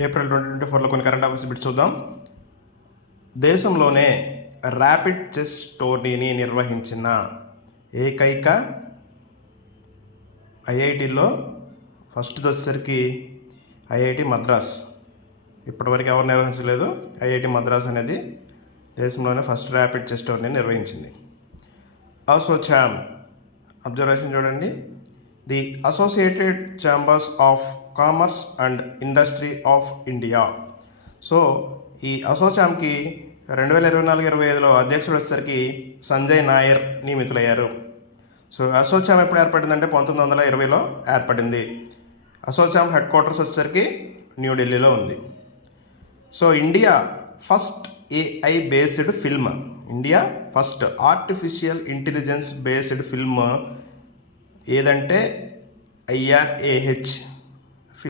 April 2024లో కొన్ని current affairs bits చూద్దాం. దేశంలోనే ర్యాపిడ్ చెస్ టోర్నీని నిర్వహించిన ఏకైక ఐఐటిలో ఫస్ట్ది వచ్చేసరికి ఐఐటి మద్రాస్. ఇప్పటివరకు ఎవరు నిర్వహించలేదు. ఐఐటి మద్రాస్ అనేది దేశంలోనే ఫస్ట్ ర్యాపిడ్ చెస్ టోర్నీని నిర్వహించింది. అసోచామ్ అబ్జర్వేషన్ చూడండి. The associated chambers of commerce and industry of India. So ఈ అసోచామ్కి 2024-25లో అధ్యక్షుడు వచ్చేసరికి సంజయ్ నాయర్ నియమితులయ్యారు. సో అసోచామ్ ఎప్పుడు ఏర్పడిందంటే 1920లో ఏర్పడింది. అసోచామ్ హెడ్ క్వార్టర్స్ వచ్చేసరికి న్యూఢిల్లీలో ఉంది. So India first AI based film, India first artificial intelligence based film ఏదంటే IRAH